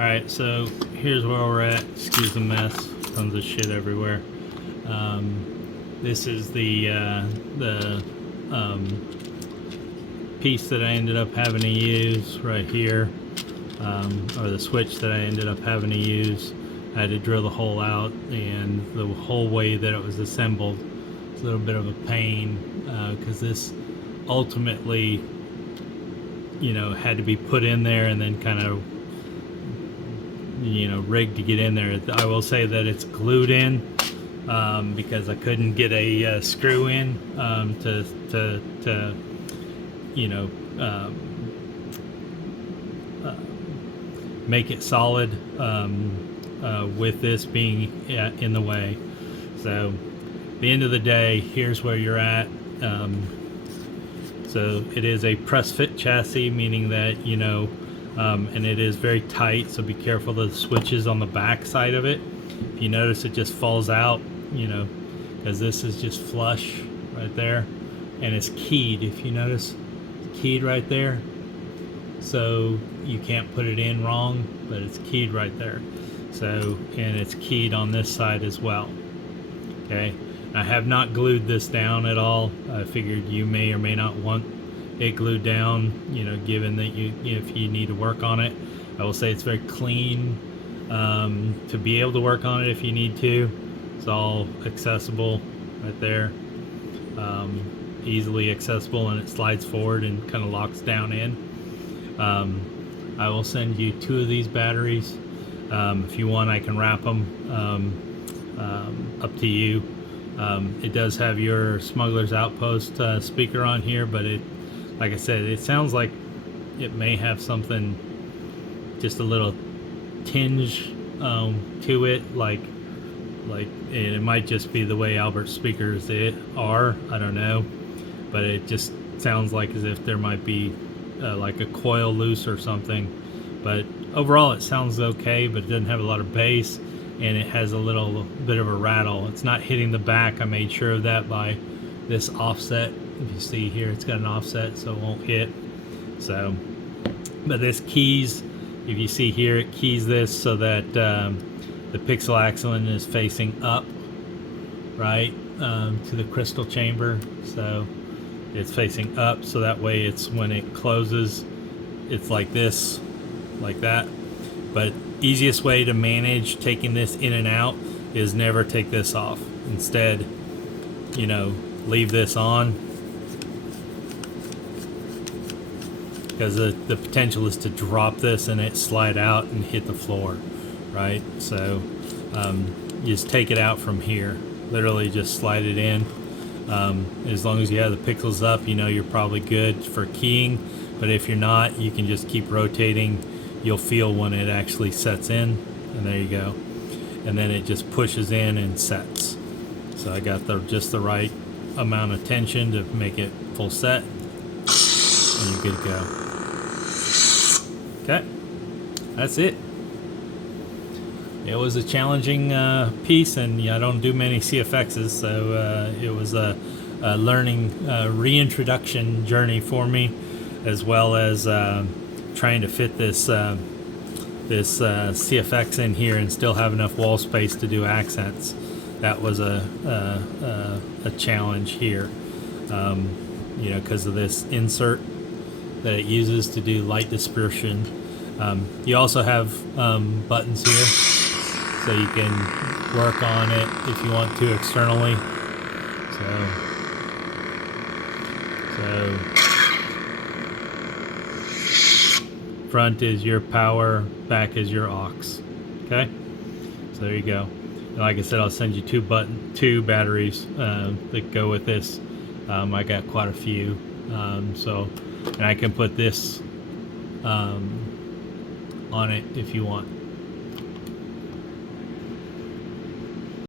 Alright, so here's where we're at. Excuse the mess. Tons of shit everywhere. This is the piece that I ended up having to use right here, or the switch that I ended up having to use. I had to drill the hole out, and the whole way that it was assembled was a little bit of a pain, because this ultimately, you know, had to be put in there and then kind of, you know, rigged to get in there. I will say that it's glued in, because I couldn't get a screw in to you know, make it solid, with this being in the way. So at the end of the day, here's where you're at. So it is a press fit chassis, meaning that, you know, and it is very tight, so be careful of the switches on the back side of it. If you notice, it just falls out, you know, because this is just flush right there, and it's keyed. If you notice, it's keyed right there, so you can't put it in wrong, but it's keyed right there. So, and it's keyed on this side as well. Okay, I have not glued this down at all. I figured you may or may not want it glued down, you know, given that if you need to work on it. I will say it's very clean, to be able to work on it if you need to. It's all accessible right there, easily accessible, and it slides forward and kind of locks down in. I will send you 2 of these batteries. If you want, I can wrap them, up to you. It does have your Smuggler's Outpost speaker on here, but it, like I said, it sounds like it may have something, just a little tinge to it, like it might just be the way Albert's speakers are. I don't know, but it just sounds like as if there might be like a coil loose or something. But overall, it sounds okay, but it doesn't have a lot of bass, and it has a little bit of a rattle. It's not hitting the back. I made sure of that by this offset. If you see here, it's got an offset, so it won't hit. So, but this keys, if you see here, it keys this so that the pixel axle is facing up, right, to the crystal chamber. So it's facing up, so that way it's, when it closes, it's like this, like that. But easiest way to manage taking this in and out is never take this off. Instead, you know, leave this on, because the potential is to drop this and it slide out and hit the floor, right? So you just take it out from here, literally just slide it in. As long as you have the pixels up, you know you're probably good for keying. But if you're not, you can just keep rotating. You'll feel when it actually sets in, and there you go. And then it just pushes in and sets. So I got just the right amount of tension to make it full set, and you're good to go. Okay, that's it. It was a challenging piece, and I don't do many CFXs, so it was a learning reintroduction journey for me, as well as trying to fit this CFX in here and still have enough wall space to do accents. That was a challenge here, you know, because of this insert that it uses to do light dispersion. You also have buttons here, so you can work on it if you want to externally. So front is your power, back is your aux. Okay, so there you go. And like I said, I'll send you 2 batteries that go with this. I got quite a few, and I can put this on it if you want.